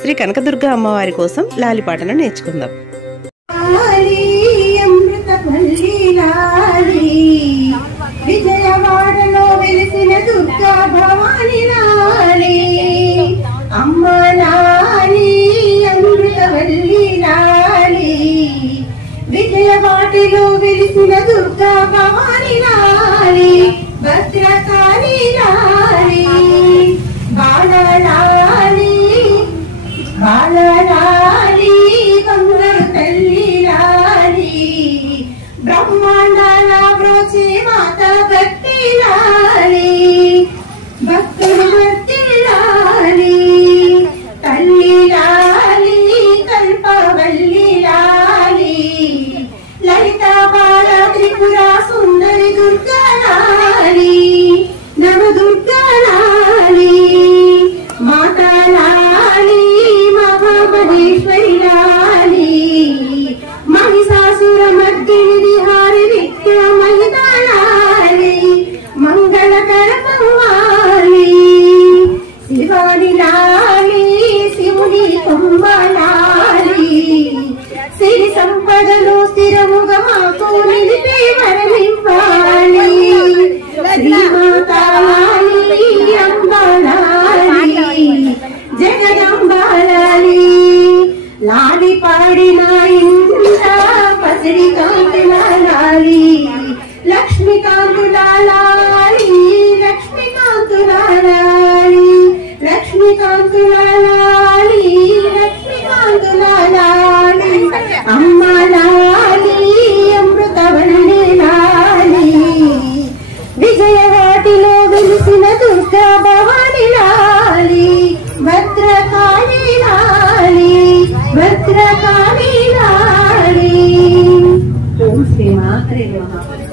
శ్రీ కనకదుర్గ అమ్మవారి కోసం లాలిపాటను నేర్చుకుందాం. విజయవాడలో వెలిసిన దుర్గా భవాని లాలి అమ్మ లాలి అమృతవల్లి లాలి. విజయవాడలో వెలిసిన దుర్గా భవాని లాలి భద్రకాళి లాలి బాలలాలి బాలలాలి బంగారు తల్లి లాలి. బ్రహ్మాండాల బ్రోచి మాత భక్తి లాలి భక్తులు భక్తి లాలి తల్లి లాలి కల్పవల్లి లాలి. లలిత బాల త్రిపుర సుందరి దుర్గా లాలి నవ దుర్గా లాలి మాతా లాలి మహామహేశ్వరి లాలి. మహిషాసుర మర్దిని విహారి నిత్య మహిళా లాలి మంగళకర మవ్వాలి శివాని లాలి శివుని కుంభ లాలి. సిరి సంపదలు స్థిరముగా మాకు నిలిపే వరమివ్వాలి శ్రీమాతా లాలి అంబాలాలి జగదంబాలాలి. లాలి పాడిన ఇంద్ర పసిడి కాంతుల లాలి లక్ష్మీకాంతుల లాలి లక్ష్మీకాంతుల లాలి లక్ష్మీకాంతుల లాలి లక్ష్మీకాంతుల లాలి అమ్మ లాలి అమృతవల్లి లాలి. విజయవాటిలో వెలిసిన దుర్గా భవాని లాలి భద్రకాళి లాలి భద్రకాళి లాలి. ఓం శ్రీ మాత్రే నమః.